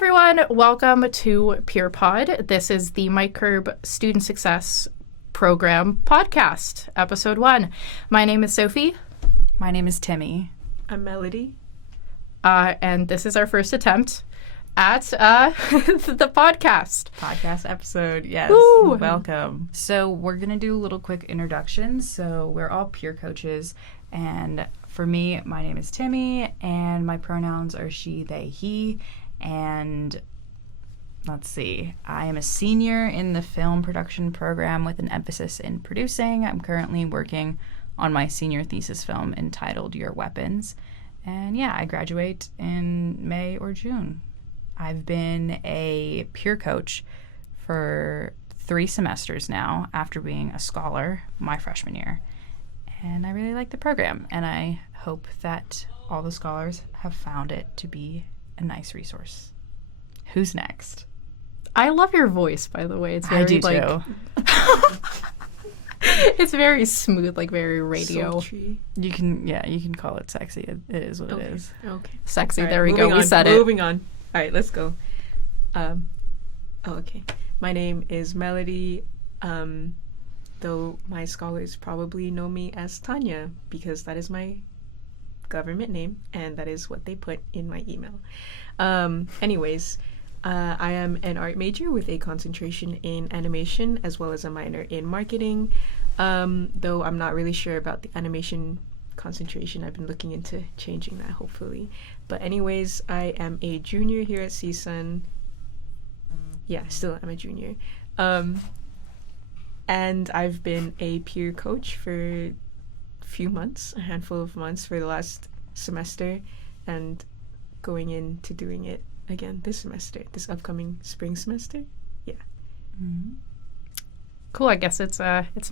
everyone, welcome to PeerPod. This is the MyCurb Student Success Program podcast, episode 1. My name is Sophie. My name is Timmy. I'm Melody. And this is our first attempt at the podcast. Podcast episode, yes. Woo! Welcome. So we're going to do a little quick introduction. So we're all peer coaches, and for me, my name is Timmy, and my pronouns are she, they, he, and let's see, I am a senior in the film production program with an emphasis in producing. I'm currently working on my senior thesis film entitled Your Weapons, and yeah, I graduate in May or June. I've been a peer coach for 3 semesters now after being a scholar my freshman year. And I really like the program, and I hope that all the scholars have found it to be a nice resource. Who's next? I love your voice, by the way. It's very, I do too. It's very smooth, like very radio. Sultry. You can call it sexy. It is what it is. Okay. Sexy, All right, there we go. moving We on, said it. Moving on. All right, let's go. Okay. My name is Melody. Though my scholars probably know me as Tanya because that is my government name and that is what they put in my email. Anyways, I am an art major with a concentration in animation as well as a minor in marketing. Though I'm not really sure about the animation concentration. I've been looking into changing that hopefully. But anyways, I am a junior here at CSUN. Yeah, still I'm a junior. And I've been a peer coach for a handful of months for the last semester, and going into doing it again this upcoming spring semester. Yeah. Mm-hmm. Cool, I guess it's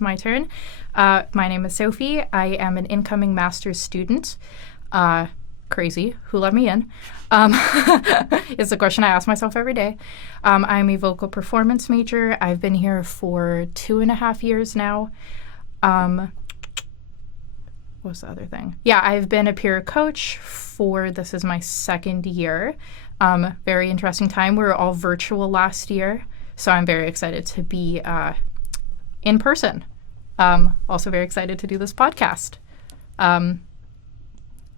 my turn. My name is Sophie. I am an incoming master's student. Crazy, who let me in? Is the question I ask myself every day. I'm a vocal performance major. I've been here for 2.5 years now. What's the other thing? Yeah, I've been a peer coach this is my 2nd year. Very interesting time. We were all virtual last year, so I'm very excited to be in person. Also very excited to do this podcast.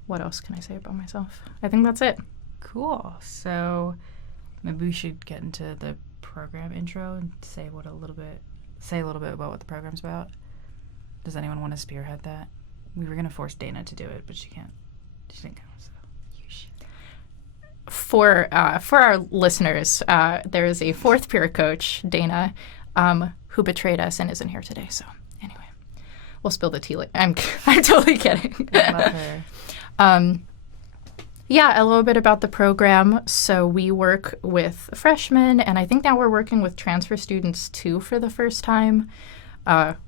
What else can I say about myself? I think that's it. Cool. So maybe we should get into the program intro and say a little bit about what the program's about. Does anyone want to spearhead that? We were going to force Dana to do it, but she can't. She didn't come, so you should. For our listeners, there is a 4th peer coach, Dana, who betrayed us and isn't here today. So anyway, we'll spill the tea. I'm totally kidding. I love her. Yeah, a little bit about the program. So we work with freshmen, and I think now we're working with transfer students too for the first time.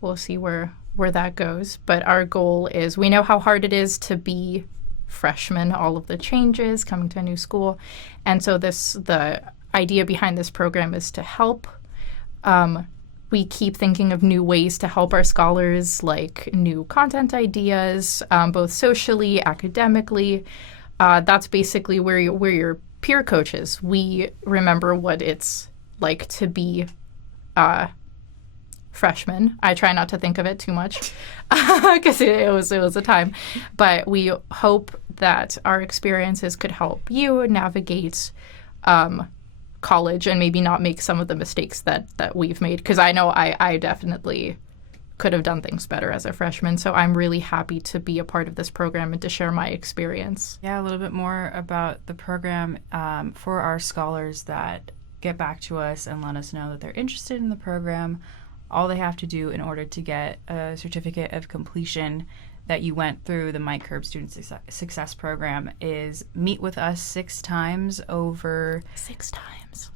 We'll see where that goes. But our goal is, we know how hard it is to be freshmen, all of the changes, coming to a new school. And so the idea behind this program is to help. We keep thinking of new ways to help our scholars, like new content ideas, both socially, academically. That's basically where your peer coaches. We remember what it's like to be freshmen. I try not to think of it too much because it was a time. But we hope that our experiences could help you navigate college and maybe not make some of the mistakes that we've made, because I know I definitely could have done things better as a freshman. So I'm really happy to be a part of this program and to share my experience. Yeah, a little bit more about the program for our scholars that get back to us and let us know that they're interested in the program. All they have to do in order to get a certificate of completion that you went through the MyCurb Student Success Program is meet with us 6 times over... 6 times.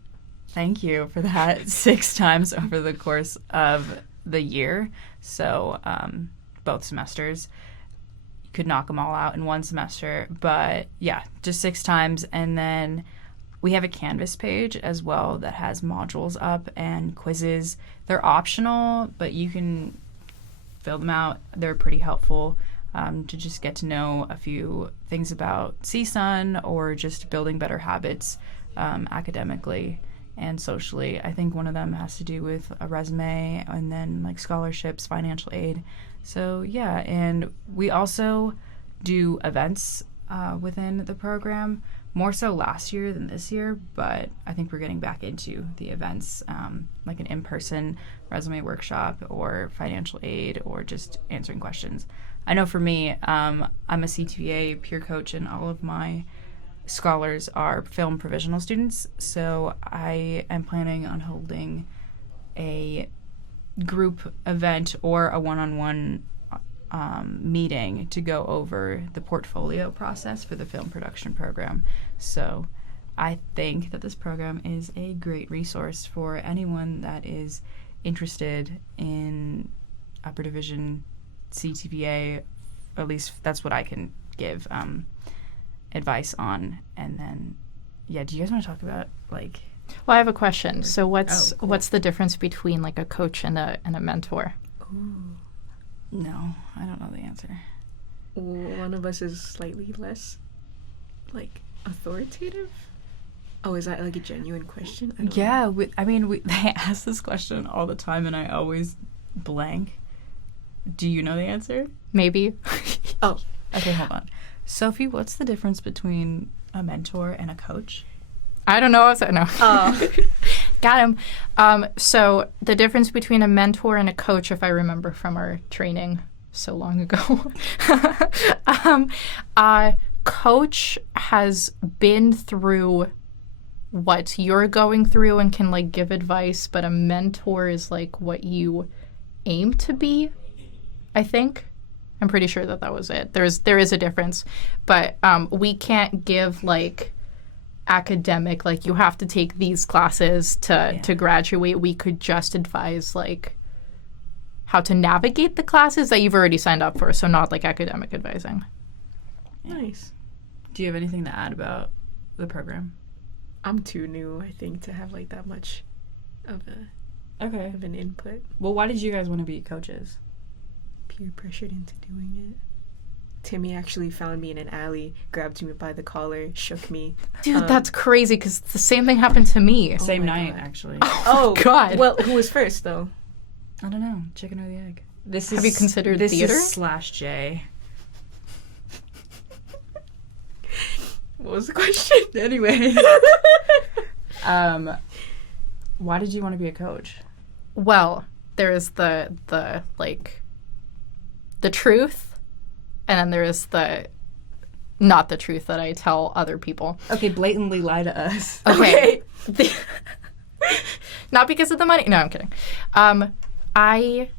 Thank you for that. 6 times over the course of the year. So both semesters. You could knock them all out in one semester. But yeah, just 6 times. And then we have a Canvas page as well that has modules up and quizzes. They're optional, but you can fill them out. They're pretty helpful to just get to know a few things about CSUN or just building better habits academically and socially. I think one of them has to do with a resume and then like scholarships, financial aid. So yeah, and we also do events within the program, more so last year than this year, but I think we're getting back into the events, like an in-person resume workshop or financial aid or just answering questions. I know for me, I'm a CTVA peer coach, and all of my scholars are film provisional students, so I am planning on holding a group event or a one-on-one meeting to go over the portfolio process for the film production program. So I think that this program is a great resource for anyone that is interested in upper division CTVA. At least that's what I can give advice on. And then, yeah, do you guys want to talk about like? Well, I have a question. So what's cool. what's the difference between like a coach and a mentor? Ooh. No, I don't know the answer. One of us is slightly less, like, authoritative. Oh, is that like a genuine question? I don't know. Yeah, they ask this question all the time, and I always blank. Do you know the answer? Maybe. Oh, Okay, hold on. Sophie, what's the difference between a mentor and a coach? I don't know. No. Oh. Got him. So the difference between a mentor and a coach, if I remember from our training so long ago, a coach has been through what you're going through and can like give advice, but a mentor is like what you aim to be, I think. I'm pretty sure that was it. There is a difference, but we can't give like academic, like you have to take these classes to graduate. We could just advise like how to navigate the classes that you've already signed up for, so not like academic advising. Nice. Do you have anything to add about the program? I'm too new, I think, to have like that much of an input. Well, why did you guys want to be coaches? Peer pressured into doing it. Timmy actually found me in an alley, grabbed me by the collar, shook me. Dude, that's crazy because the same thing happened to me. Same my night, God. actually. Oh, God. Well, who was first, though? I don't know. Chicken or the egg? Have you considered theater? This is /J. What was the question? Anyway. Why did you want to be a coach? Well, there is the like the truth, and then there is the not the truth that I tell other people. Okay, blatantly lie to us. Okay. Not because of the money. No, I'm kidding. I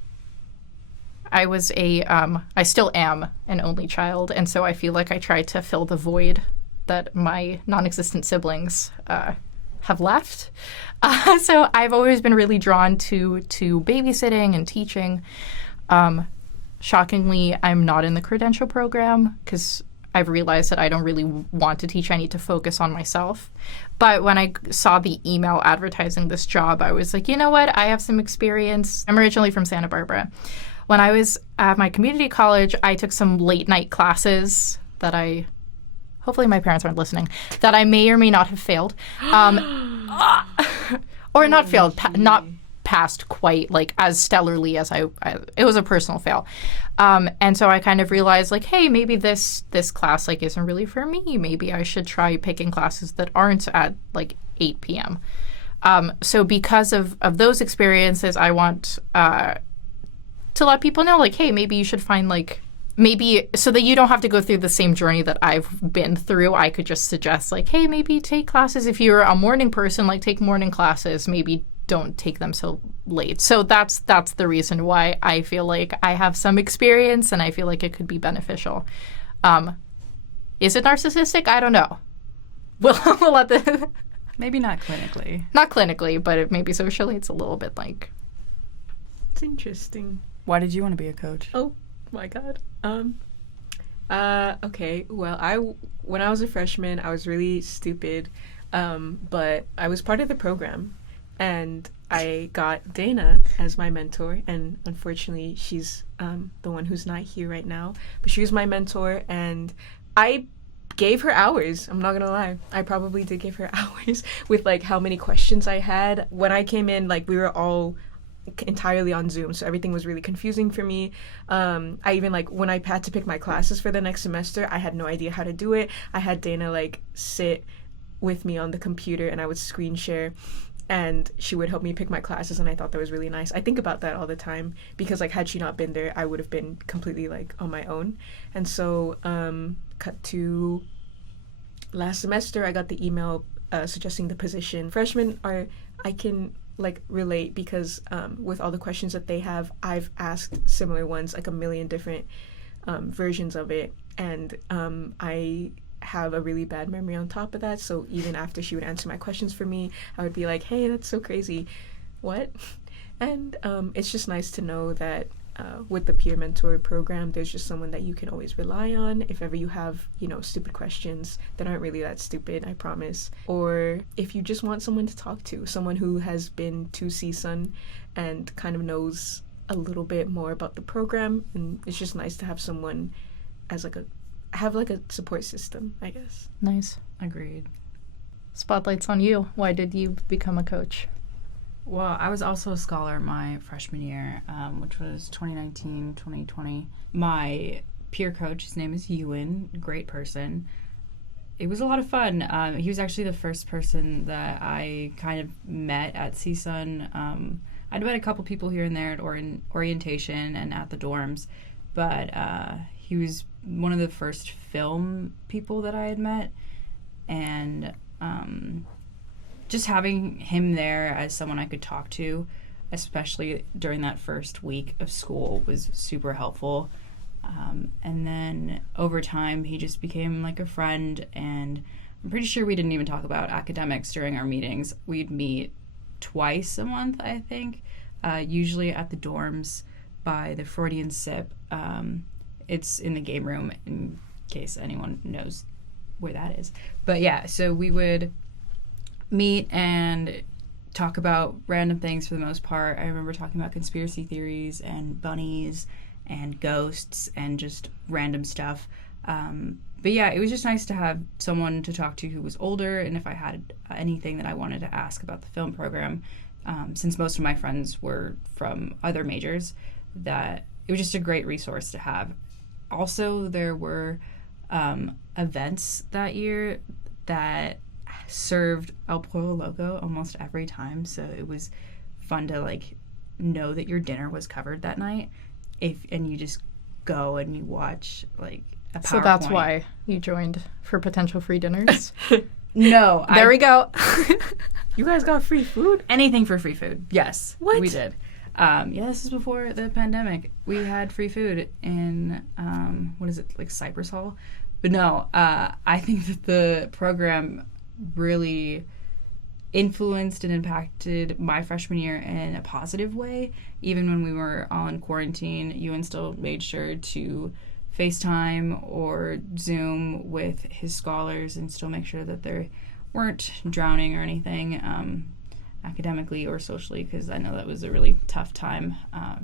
was I still am an only child, and so I feel like I tried to fill the void that my non-existent siblings have left. So I've always been really drawn to babysitting and teaching. Shockingly, I'm not in the credential program because I've realized that I don't really want to teach. I need to focus on myself. But when I saw the email advertising this job, I was like, you know what? I have some experience. I'm originally from Santa Barbara. When I was at my community college, I took some late night classes that hopefully my parents aren't listening, that I may or may not have failed. Or not failed, not passed quite like as stellarly as I it was a personal fail. And so I kind of realized like, hey, maybe this class like isn't really for me. Maybe I should try picking classes that aren't at like 8 p.m. So because of those experiences, I want to let people know like, hey, maybe you should find like, maybe so that you don't have to go through the same journey that I've been through. I could just suggest like, hey, maybe take classes. If you're a morning person, like take morning classes, maybe don't take them so late. So that's the reason why I feel like I have some experience and I feel like it could be beneficial. Is it narcissistic? I don't know. We'll let the... Maybe not clinically. Not clinically, but maybe socially it's a little bit like... It's interesting. Why did you want to be a coach? Oh my God. Okay. Well, when I was a freshman, I was really stupid, but I was part of the program, and I got Dana as my mentor, and unfortunately, she's the one who's not here right now. But she was my mentor, and I gave her hours. I'm not gonna lie. I probably did give her hours with like how many questions I had. When I came in, like we were all entirely on Zoom, so everything was really confusing for me. I even like when I had to pick my classes for the next semester, I had no idea how to do it. I had Dana like sit with me on the computer and I would screen share and she would help me pick my classes, and I thought that was really nice. I think about that all the time because like had she not been there, I would have been completely like on my own. And so cut to last semester, I got the email suggesting the position. Freshmen are, I can like relate because with all the questions that they have, I've asked similar ones, like a million different versions of it, and I have a really bad memory on top of that. So even after she would answer my questions for me, I would be like, hey, that's so crazy, what? And it's just nice to know that with the peer mentor program, there's just someone that you can always rely on if ever you have, you know, stupid questions that aren't really that stupid, I promise. Or if you just want someone to talk to, someone who has been to CSUN and kind of knows a little bit more about the program. And it's just nice to have someone as like a support system, I guess. Nice. Agreed. Spotlight's on you. Why did you become a coach? Well, I was also a scholar my freshman year, which was 2019, 2020. My peer coach, his name is Ewan, great person. It was a lot of fun. He was actually the first person that I kind of met at CSUN. I'd met a couple people here and there at orientation and at the dorms, but he was one of the first film people that I had met, and just having him there as someone I could talk to, especially during that first week of school, was super helpful. And then over time, he just became like a friend, and I'm pretty sure we didn't even talk about academics during our meetings. We'd meet twice a month, I think, usually at the dorms by the Freudian Sip. It's in the game room, in case anyone knows where that is. But yeah, so we would meet and talk about random things for the most part. I remember talking about conspiracy theories and bunnies and ghosts and just random stuff. But yeah, it was just nice to have someone to talk to who was older, and if I had anything that I wanted to ask about the film program, since most of my friends were from other majors, that it was just a great resource to have. Also, there were events that year that served El Pollo Loco almost every time, so it was fun to like know that your dinner was covered that night, and you just go and you watch like a PowerPoint. So that's why you joined, for potential free dinners? No. There we go. You guys got free food? Anything for free food. Yes. What? We did. Yeah, this is before the pandemic. We had free food in, what is it, like Cypress Hall? But no, I think that the program really influenced and impacted my freshman year in a positive way. Even when we were on quarantine, Ewan still made sure to FaceTime or Zoom with his scholars and still make sure that they weren't drowning or anything, academically or socially, because I know that was a really tough time, a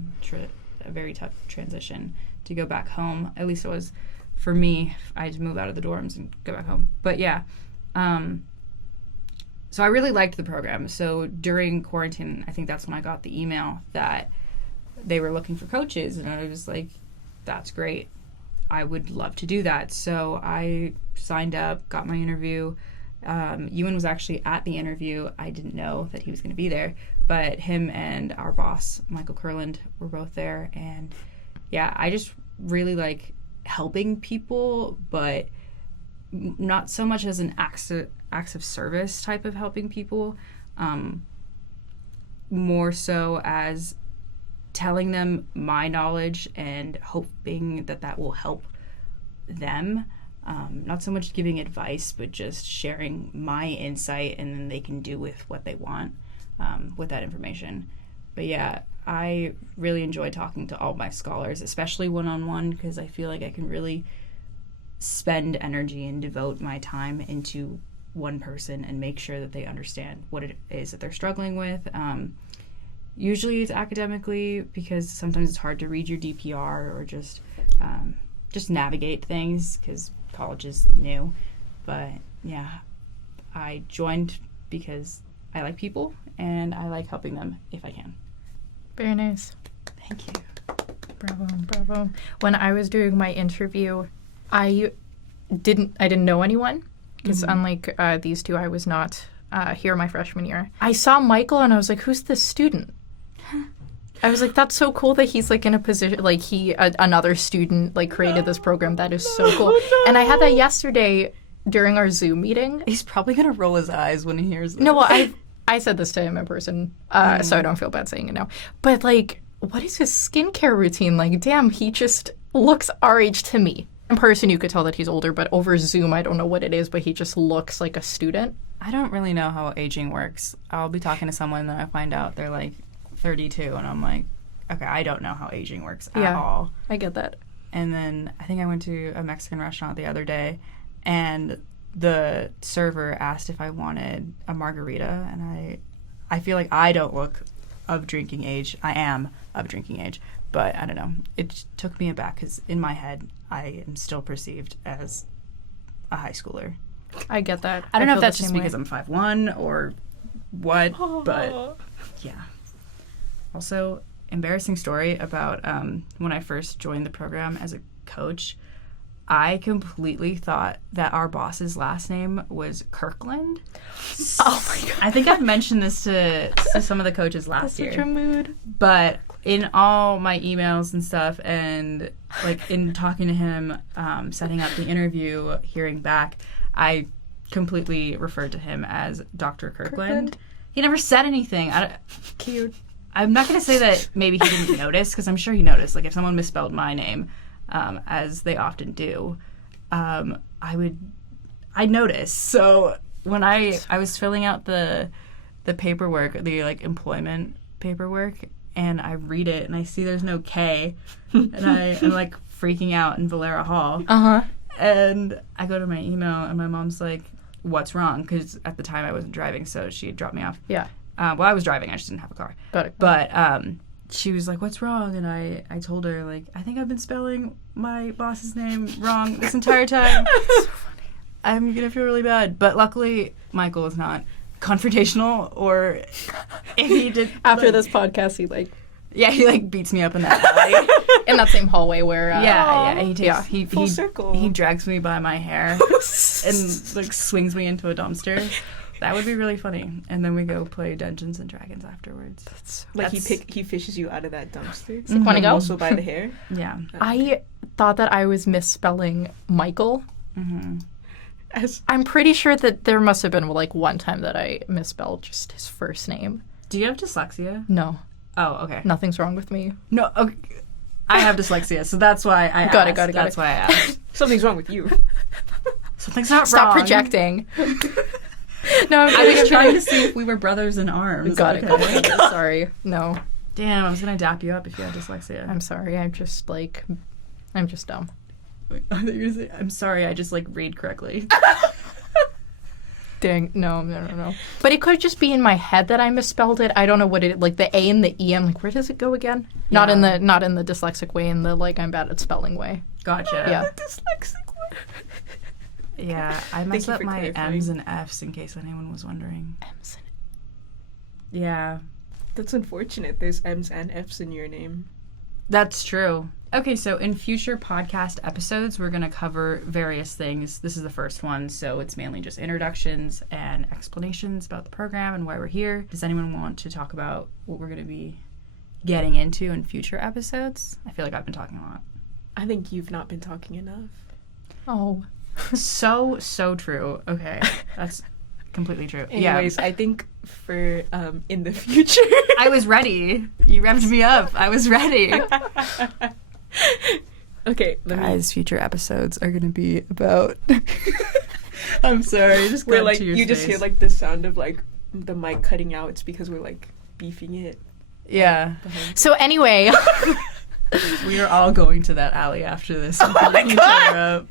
very tough transition to go back home. At least it was for me. I had to move out of the dorms and go back home. But yeah, so I really liked the program. So during quarantine, I think that's when I got the email that they were looking for coaches, and I was like, that's great. I would love to do that. So I signed up, got my interview. Ewan was actually at the interview. I didn't know that he was going to be there, but him and our boss, Michael Kurland, were both there. And yeah, I just really like helping people, but not so much as an acts of service type of helping people, more so as telling them my knowledge and hoping that that will help them. Not so much giving advice, but just sharing my insight, and then they can do with what they want with that information. But yeah, I really enjoy talking to all my scholars, especially one-on-one, because I feel like I can really spend energy and devote my time into one person and make sure that they understand what it is that they're struggling with. Usually it's academically, because sometimes it's hard to read your DPR or just navigate things, because college is new. But yeah, I joined because I like people and I like helping them if I can. Very nice. Thank you. Bravo, bravo. When I was doing my interview, I didn't know anyone because unlike these two, I was not here my freshman year. I saw Michael and I was like, who's this student? I was like, that's so cool that he's like in a position, like another student like created this program. That is so cool. And I had that yesterday during our Zoom meeting. He's probably going to roll his eyes when he hears this. No, well, I said this to him in person, so I don't feel bad saying it now. But like, what is his skincare routine? Like, damn, he just looks our age to me. In person, you could tell that he's older, but over Zoom, I don't know what it is, but he just looks like a student. I don't really know how aging works. I'll be talking to someone and then I find out they're like 32 and I'm like, okay, I don't know how aging works at all. I get that. And then I think I went to a Mexican restaurant the other day and the server asked if I wanted a margarita, and I feel like I don't look of drinking age. I am of drinking age, but I don't know. It took me aback because in my head, I am still perceived as a high schooler. I get that. I don't know if that's just because I'm 5'1" or what, but yeah. Also, embarrassing story about when I first joined the program as a coach. I completely thought that our boss's last name was Kirkland. Oh my God. I think I've mentioned this to some of the coaches last year. Such a mood. But in all my emails and stuff, and like in talking to him, setting up the interview, hearing back, I completely referred to him as Dr. Kirkland. He never said anything. Cute. I'm not going to say that maybe he didn't notice, because I'm sure he noticed. Like, if someone misspelled my name, as they often do, I'd notice. So when I was filling out the paperwork, the like employment paperwork, and I read it and I see there's no K, and I'm like freaking out in Valera Hall. And I go to my email and my mom's like, "What's wrong?" Because at the time I wasn't driving, so she had dropped me off. Yeah. Well, I was driving. I just didn't have a car. Got it. But she was like, "What's wrong?" And I told her, like, I think I've been spelling my boss's name wrong this entire time. That's so funny. I'm going to feel really bad. But luckily, Michael is not confrontational, or if he did... After like, this podcast, he like... Yeah, he like beats me up in that alley. in that same hallway where... He full circle. He drags me by my hair and like swings me into a dumpster. That would be really funny. And then we go play Dungeons and Dragons afterwards. He fishes you out of that dumpster. Mm-hmm. Want to go? Also by the hair. Yeah. I thought that I was misspelling Michael. Mm-hmm. I'm pretty sure that there must have been like one time that I misspelled just his first name. Do you have dyslexia? No. Oh, okay. Nothing's wrong with me. No, okay. I have dyslexia, so that's why I asked. Got it. That's why I asked. Something's wrong with you. Something's not Stop wrong. projecting. No, I was trying to see if we were brothers in arms. Got it. Okay. Oh my God. Sorry. No. Damn, I was gonna dap you up if you had dyslexia. I'm sorry. I'm just dumb. I thought you were gonna say, I'm sorry, I just like read correctly. Dang. No. But it could just be in my head that I misspelled it. I don't know what it, like the A and the E. I'm like, where does it go again? Yeah. Not in the dyslexic way, in the like I'm bad at spelling way. Gotcha. Yeah. Dyslexic one. Yeah, I messed up my clarifying. M's and F's in case anyone was wondering. M's and Yeah. That's unfortunate. There's M's and F's in your name. That's true. Okay, so in future podcast episodes, we're going to cover various things. This is the first one, so it's mainly just introductions and explanations about the program and why we're here. Does anyone want to talk about what we're going to be getting into in future episodes? I feel like I've been talking a lot. I think you've not been talking enough. Oh. So true. Okay, that's completely true. Anyways, I think for in the future... I was ready. You revved me up. I was ready. Okay, Guys, future episodes are going to be about... I'm sorry, just we're got like, to your you just space. hear like the sound of like the mic cutting out. It's because we're like beefing it. Yeah. So anyway, We are all going to that alley after this. Oh my God.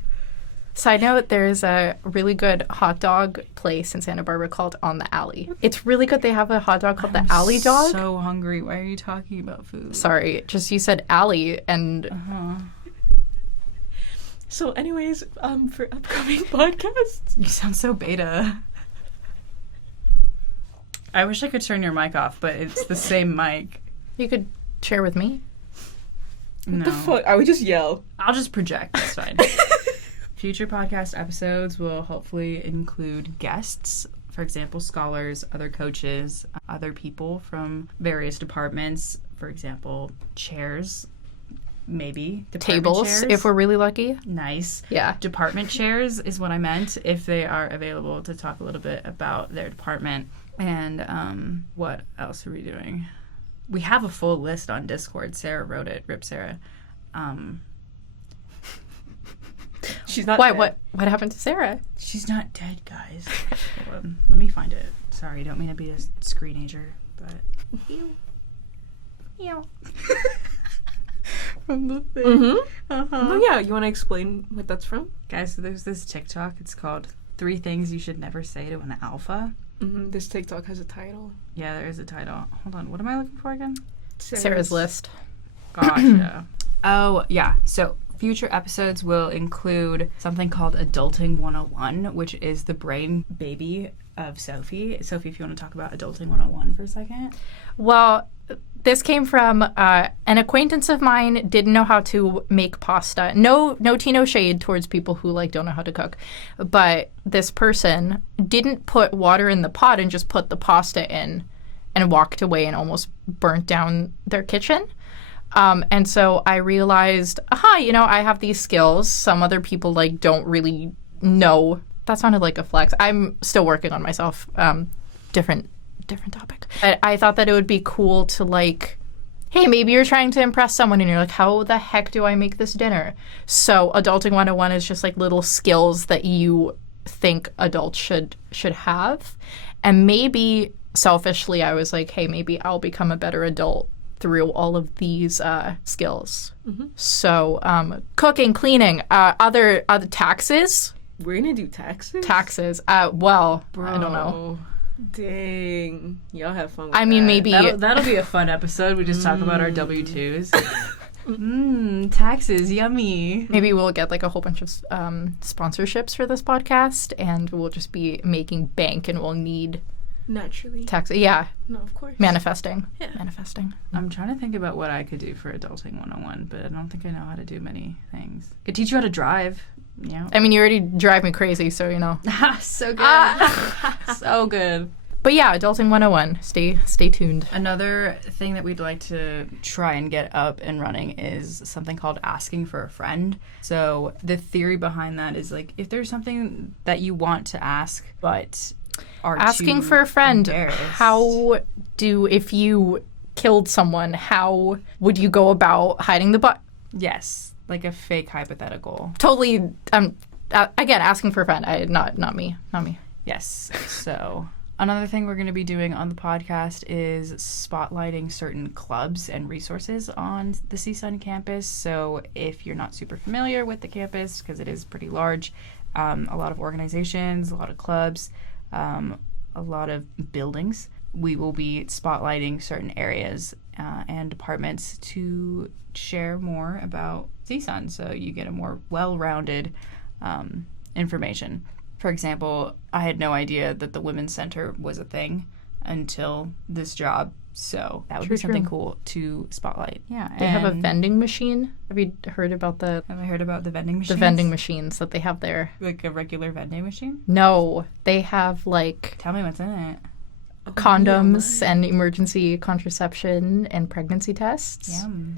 side note, there's a really good hot dog place in Santa Barbara called On the Alley. It's really good. They have a hot dog called the Alley Dog. So hungry. Why are you talking about food? Sorry, just you said alley and Uh-huh. So anyways, for upcoming podcasts. You sound so beta. I wish I could turn your mic off, but it's the same mic. You could share with me. No. The fuck? I would just yell. I'll just project. It's fine. Future podcast episodes will hopefully include guests, for example, scholars, other coaches, other people from various departments, for example, chairs, maybe. Tables, chairs. if we're really lucky. Nice. Yeah. Department chairs is what I meant, if they are available to talk a little bit about their department. And what else are we doing? We have a full list on Discord. Sarah wrote it. Rip Sarah. She's not Why? dead. What happened to Sarah? She's not dead, guys. Hold on. Let me find it. Sorry, don't mean to be a screenager, but... Ew. From the thing. Mm-hmm. Uh-huh. Oh yeah, you want to explain what that's from? Guys, so there's this TikTok. It's called 3 Things You Should Never Say to an Alpha. Mm-hmm. This TikTok has a title. Yeah, there is a title. Hold on. What am I looking for again? Sarah's list. Gotcha. Oh, yeah. So future episodes will include something called Adulting 101, which is the brain baby of Sophie. Sophie, if you want to talk about Adulting 101 for a second. Well, this came from an acquaintance of mine didn't know how to make pasta. No tea, no shade towards people who don't know how to cook. But this person didn't put water in the pot and just put the pasta in and walked away and almost burnt down their kitchen. And so I realized, I have these skills. Some other people don't really know. That sounded like a flex. I'm still working on myself. Different topic. I thought that it would be cool to hey, maybe you're trying to impress someone and you're like, how the heck do I make this dinner? So Adulting 101 is just little skills that you think adults should have. And maybe selfishly I was like, hey, maybe I'll become a better adult through all of these skills. Mm-hmm. So cooking, cleaning, other taxes. We're gonna do taxes? Taxes. Well, Bro. I don't know. Dang. Y'all have fun with I mean, that. maybe... That'll be a fun episode. We just talk about our W-2s. Taxes, yummy. Maybe we'll get a whole bunch of sponsorships for this podcast, and we'll just be making bank, and we'll need Naturally. tax. Yeah, No, of course. manifesting. Yeah. Manifesting. I'm trying to think about what I could do for Adulting 101, but I don't think I know how to do many things. Could teach you how to drive. Yeah. I mean, you already drive me crazy, so So good. So good. But yeah, Adulting 101. Stay tuned. Another thing that we'd like to try and get up and running is something called asking for a friend. So the theory behind that is if there's something that you want to ask, but are Asking too for a friend. embarrassed. If you killed someone, how would you go about hiding the butt? Yes, like a fake hypothetical. Totally. Again, asking for a friend. Not me. Yes. So another thing we're going to be doing on the podcast is spotlighting certain clubs and resources on the CSUN campus. So if you're not super familiar with the campus, because it is pretty large, a lot of organizations, a lot of clubs, a lot of buildings, we will be spotlighting certain areas and departments to share more about CSUN, so you get a more well-rounded information. For example, I had no idea that the Women's Center was a thing until this job, so that would be something cool to spotlight. Yeah, They have a vending machine. Have you heard about Have I heard about the vending machines? the vending machines that they have there? Like a regular vending machine? No, they have Tell me what's in it. condoms and emergency contraception and pregnancy tests. Yum.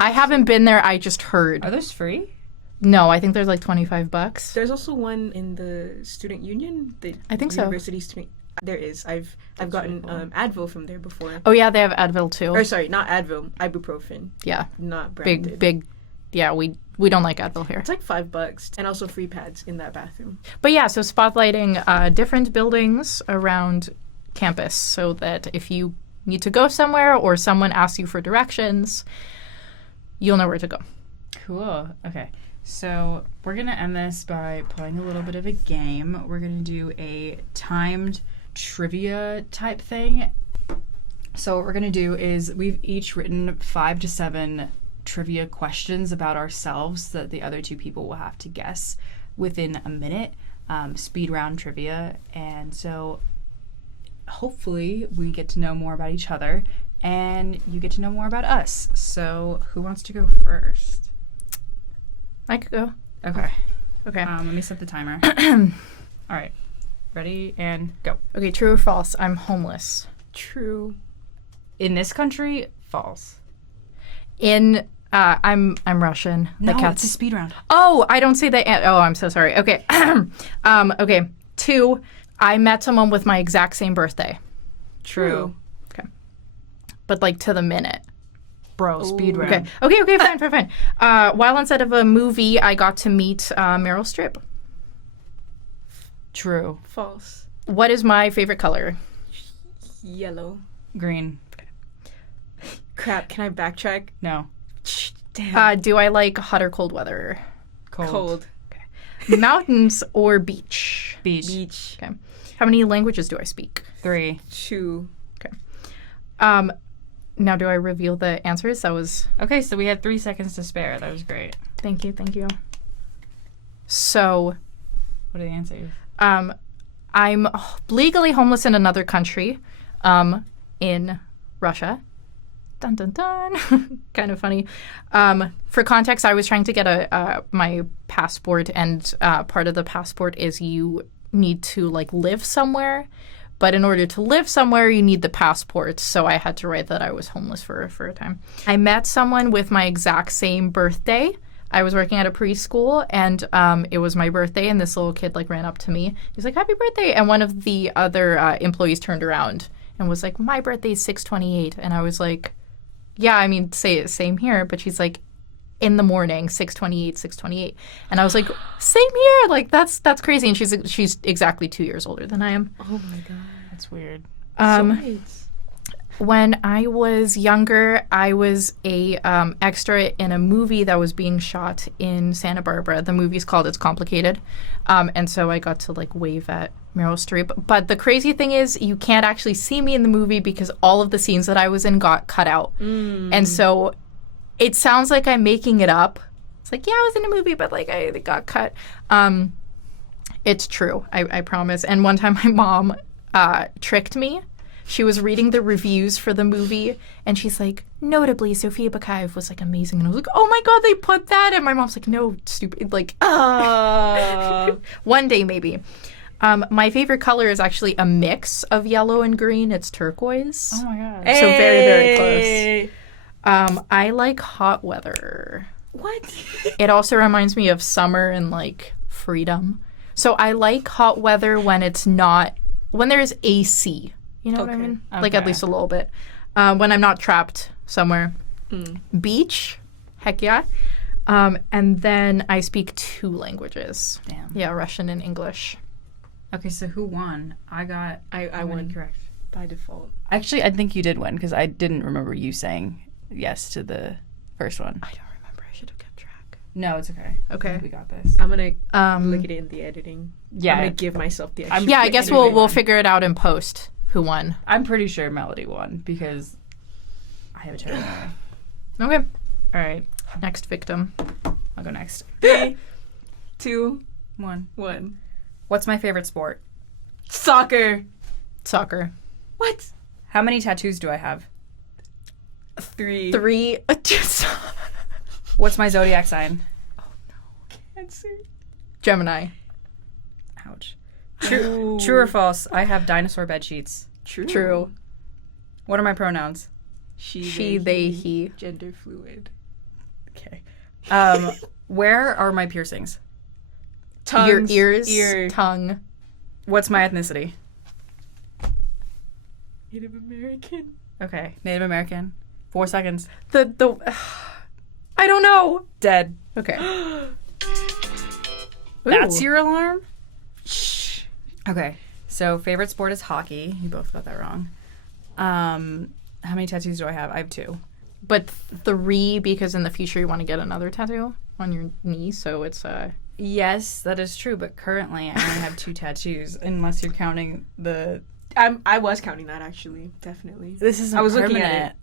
I haven't been there. I just heard. Are those free? No, I think there's $25. There's also one in the student union. The I think so. University student. There is. I've gotten really cool. Advil from there before. Oh yeah, they have Advil too. Or sorry, not Advil. Ibuprofen. Yeah, Not branded. big. Yeah, we don't like Advil here. It's like $5, and also free pads in that bathroom. But yeah, so spotlighting different buildings around campus, so that if you need to go somewhere or someone asks you for directions, you'll know where to go. Cool. Okay. So we're going to end this by playing a little bit of a game. We're going to do a timed trivia type thing. So what we're going to do is we've each written 5 to 7 trivia questions about ourselves that the other two people will have to guess within a minute. Speed round trivia. And so hopefully we get to know more about each other and you get to know more about us. So who wants to go first? I could go. Okay. Okay. Let me set the timer. All right. Ready and go. Okay, true or false? I'm homeless. True. In this country, false. I'm Russian. No, The cat's it's a speed round. Oh, I don't say that. Oh, I'm so sorry. Okay. Okay. 2, I met someone with my exact same birthday. True. Okay. But like to the minute. Bro, speed round. Okay, fine. While on set of a movie, I got to meet Meryl Streep. True. False. What is my favorite color? Yellow. Green. Crap, can I backtrack? No. Damn. Do I like hot or cold weather? Cold. Mountains or beach? Beach. Beach. Okay. How many languages do I speak? 3. 2. Now do I reveal the answers? That was... Okay, so we had 3 seconds to spare. That was great. Thank you. So, What are the answers? I'm legally homeless in another country, in Russia. Dun dun dun. Kind of funny. For context, I was trying to get my passport, and part of the passport is you need to like live somewhere. But in order to live somewhere, you need the passport. So I had to write that I was homeless for a time. I met someone with my exact same birthday. I was working at a preschool, and it was my birthday, and this little kid like ran up to me. He was like, "Happy birthday!" And one of the other employees turned around and was like, "My birthday's 6/28," and I was like, "Yeah, I mean, same here." But she's like, "In the morning, 6/28." And I was like, "Same here!" Like that's crazy. And she's exactly 2 years older than I am. Oh my god. That's weird. When I was younger, I was a extra in a movie that was being shot in Santa Barbara. The movie's called It's Complicated. And so I got to like wave at Meryl Streep. But the crazy thing is you can't actually see me in the movie because all of the scenes that I was in got cut out. And so it sounds like I'm making it up. It's like, yeah, I was in a movie, but like it got cut. It's true. I promise. And one time my mom tricked me. She was reading the reviews for the movie, and she's like, notably, Sofia Bakayev was, like, amazing. And I was like, oh, my God, they put that? And my mom's like, no, stupid. Like, one day, maybe. My favorite color is actually a mix of yellow and green. It's turquoise. Oh, my God. So very, very close. I like hot weather. What? It also reminds me of summer and, like, freedom. So I like hot weather when there's AC. You know what I mean? Okay. Like at least a little bit. When I'm not trapped somewhere. Beach, heck yeah. And then I speak 2 languages. Damn. Yeah, Russian and English. Okay, so who won? I won correct. By default. Actually, I think you did win because I didn't remember you saying yes to the first one. I don't remember. I should have kept track. No, it's okay. Okay. We got this. I'm gonna look at it in the editing. Yeah. I'm gonna give myself the extra. Yeah, I guess we'll figure it out in post. Who won? I'm pretty sure Melody won because I have a terrible memory. Okay. All right. Next victim. I'll go next. 3, 2, 1. 1. What's my favorite sport? Soccer. Soccer. What? How many tattoos do I have? 3. 3. What's my zodiac sign? Cancer. Gemini. Ouch. True or false? I have dinosaur bed sheets. True. What are my pronouns? She, they, he. Gender fluid. Okay. Where are my piercings? Tongues, Your ears, ear. tongue. What's my ethnicity? Native American. Okay. Native American. 4 seconds. The I don't know. Dead. Okay. That's Ooh. your alarm? Shh. Okay. So favorite sport is hockey. You both got that wrong. How many tattoos do I have? I have 2. But 3 because in the future you want to get another tattoo on your knee, so it's Yes, that is true, but currently I only have 2 tattoos, unless you're counting the... I was counting that actually, definitely. This is I was looking at it.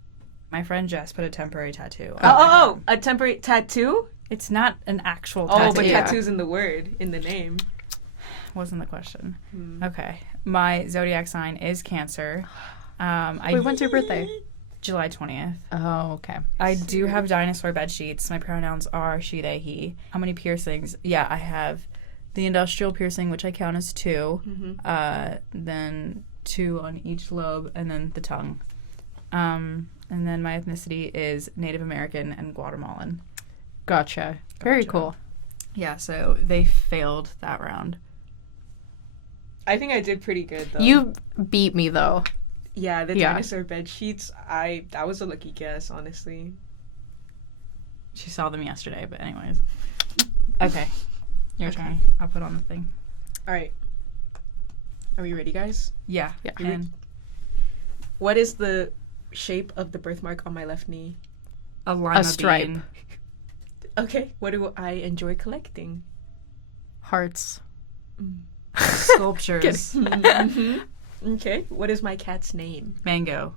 My friend Jess put a temporary tattoo. A temporary tattoo? It's not an actual tattoo. Oh, but tattoo's in the word, in the name. Wasn't the question. Okay. My zodiac sign is Cancer. Wait, when's your birthday? July 20th. Oh, okay. I do have dinosaur bed sheets. My pronouns are she, they, he. How many piercings? Yeah, I have the industrial piercing, which I count as 2. Then 2 on each lobe, and then the tongue. And then my ethnicity is Native American and Guatemalan. Gotcha. Very cool. Yeah, so they failed that round. I think I did pretty good, though. You beat me, though. Yeah, the dinosaur bed sheets, that was a lucky guess, honestly. She saw them yesterday, but anyways. Okay. Your turn. I'll put on the thing. All right. Are we ready, guys? Yeah. And what is the shape of the birthmark on my left knee? A lima A stripe. bean. Okay. What do I enjoy collecting? hearts. Sculptures. Okay. What is my cat's name? Mango.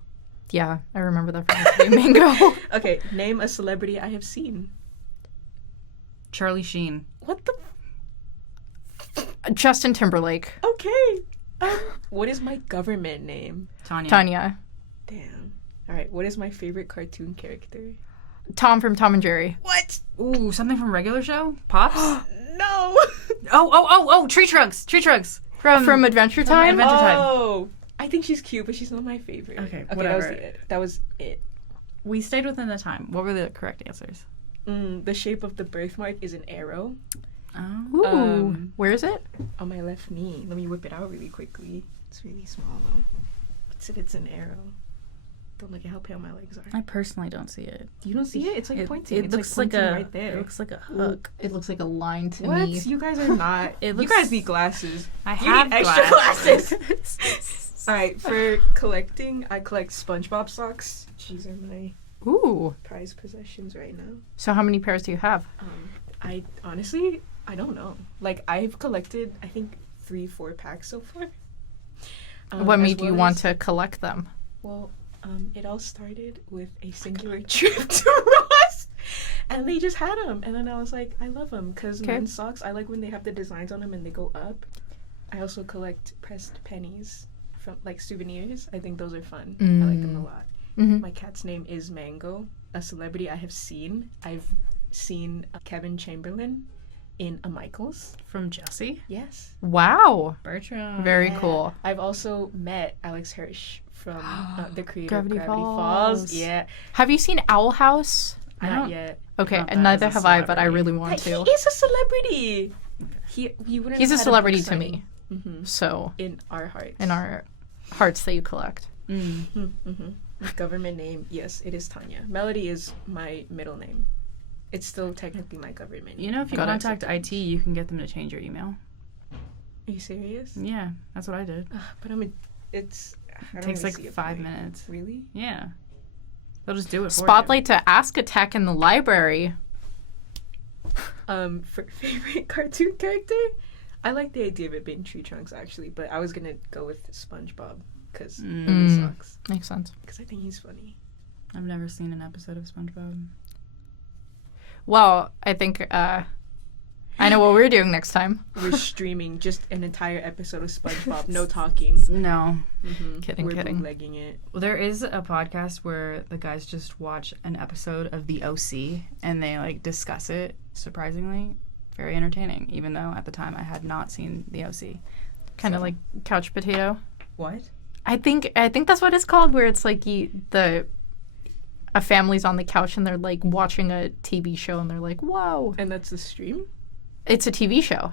Yeah, I remember that from the Mango. Okay. Name a celebrity I have seen. Charlie Sheen. What the? Justin Timberlake. Okay. What is my government name? Tanya. Damn. All right. What is my favorite cartoon character? Tom from Tom and Jerry. What? Ooh, something from Regular Show? Pops? No. Oh, Tree Trunks. From Adventure Time? Adventure Time. Oh. I think she's cute, but she's not my favorite. Okay, whatever. whatever. That was it. We stayed within the time. What were the correct answers? The shape of the birthmark is an arrow Oh. Ooh. Where is it? on my left knee. Let me whip it out really quickly. It's really small though. It's an arrow. Don't look at how pale my legs are. I personally don't see it. You don't see it? It's like pointing. It It's looks like like pointing a right there. It looks like a hook. It looks like a line to What? me. You guys are not. It You looks- guys need glasses. I You have need extra glasses. glasses. All right, for collecting, I collect SpongeBob socks. These are my Ooh. prized possessions right now. So how many pairs do you have? I honestly, I don't know. Like, I've collected, I think, 3-4 packs so far. What as made you well want as- to collect them? Well, it all started with a singular trip to Ross, and they just had them. And then I was like, I love them because men's socks, I like when they have the designs on them and they go up. I also collect pressed pennies from like souvenirs. I think those are fun. I like them a lot. Mm-hmm. My cat's name is Mango, a celebrity I have seen. I've seen Kevin Chamberlain in a Michaels. From Jessie. Yes. Wow. Bertram. Very Yeah. cool. I've also met Alex Hirsch from the creator Gravity of Gravity Falls. Falls. Yeah. Have you seen Owl House? I Not don't- yet. Okay, Not and that neither as a have I, but I celebrity. really want He to. is a celebrity. He wouldn't. He's a celebrity to me. Mm-hmm. So, In our hearts. in our hearts that you collect. Government name, yes, it is Tanya. Melody is my middle name. It's still technically my government name. You know, if you Got it. contact IT, you can get them to change your email. Are you serious? Yeah, that's what I did. But it's. I It don't takes really like see a 5 point. minutes. Really? Yeah. They'll just do it for Spotlight to Ask a Tech in the library. For favorite cartoon character, I like the idea of it being Tree Trunks actually, but I was gonna go with SpongeBob because he sucks. Makes sense. Because I think he's funny. you. I've never seen an episode of SpongeBob. Well, I think I know what we're doing next time. We're streaming just an entire episode of SpongeBob, no talking. No. Kidding, We're kidding. bootlegging it. Well, there is a podcast where the guys just watch an episode of The OC and they like discuss it. Surprisingly, very entertaining. Even though at the time I had not seen The OC. Kind of like couch potato. What? I think that's what it's called, where it's like a family's on the couch and they're like watching a TV show and they're like, whoa. And that's the stream? It's a TV show.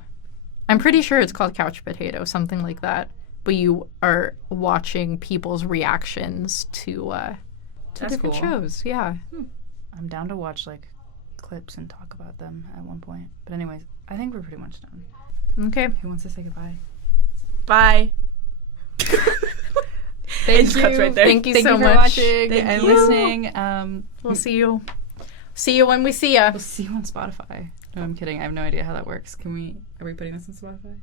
I'm pretty sure it's called Couch Potato, something like that. But you are watching people's reactions to That's different cool. shows. Yeah. I'm down to watch like clips and talk about them at one point. But anyways, I think we're pretty much done. Okay. Who wants to say goodbye? Bye. Thank just cuts right there. Thank you Thank so you for much. watching Thank and you. listening. We'll see you. See you when we see ya. We'll see you on Spotify. No, I'm kidding. I have no idea how that works. Are we putting this on Spotify?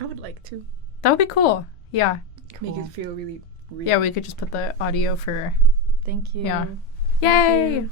I would like to. That would be cool. Yeah. Make it feel really real. Yeah, we could just put the audio for Thank you. Yeah. Thank Yay! you.